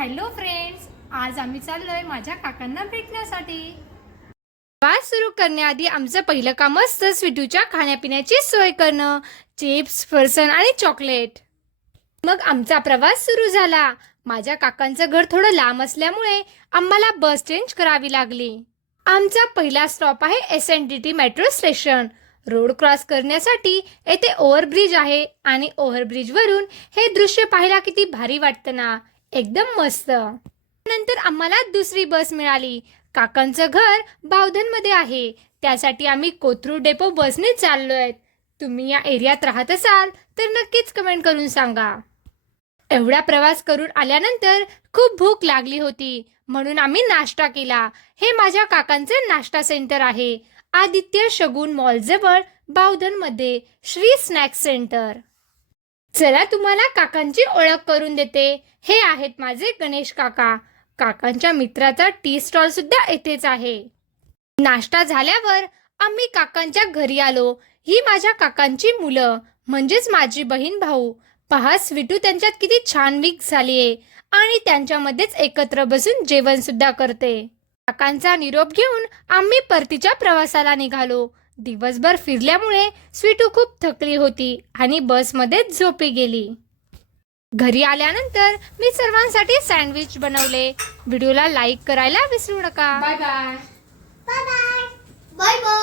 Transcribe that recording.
Hello friends आज आम्ही चाललोय माझ्या काकांना भेटण्यासाठी. प्रवास सुरू करण्याआधी आमचं पहिलं काम असतं स्वीटूच्या खाण्यापिण्याची सोय करणं चिप्स फरसन आणि चॉकलेट. मग आमचा प्रवास सुरू झाला. माझ्या काकांचं घर थोडं लांब असल्यामुळे आम्हाला बस चेंज करावी लागली. आमचा पहिला स्टॉप आहे S N D T metro station. Road cross करण्यासाठी येथे ओव्हरब्रिज आहे आणि ओव्हरब्रिजवरून हे दृश्य पाहायला किती भारी वाटतं ना. एकदम मस्त. नंतर आम्हाला दुसरी बस मिळाली. काकांचं घर बावधनमध्ये आहे. त्यासाठी आम्ही कोथरूड डेपो बसने चाललो आहेत तुम्ही या एरियात राहत असाल तर नक्कीच कमेंट करून सांगा. एवढा प्रवास करून आल्यानंतर खूप भूक लागली होती. म्हणून आम्ही नाश्ता केला. हे माझ्या काकांचं नाश्ता सेंटर आहे. आदित्य शगुन मॉल जवळ बावधनमध्ये श्री स्नॅक्स सेंटर. चला तुम्हाला काकांची ओळख करून देते. हे आहेत माझे गणेश काका. काकांच्या मित्राचा टी स्टॉल सुद्धा येथेच आहे. नाश्ता झाल्यावर आम्ही काकांच्या घरी आलो. ही माझ्या काकांची मुलं म्हणजेच माझी बहीण भाऊ. पहा स्वीटू त्यांच्यात किती छान मिक्स झालीये आणि त्यांच्यामध्येच एकत्र बसून जेवण सुद्धा करते. काकांचा निरोप घेऊन आम्ही परतीच्या प्रवासाला निघालो. दिवसभर फिरल्यामुळे स्वीटू खूप थकली होती आणि बसमध्येच झोपी गेली घरी आल्यानंतर मी सर्वांसाठी सँडविच बनवले व्हिडिओला लाईक करायला विसरू नका बाय बाय. Bye bye.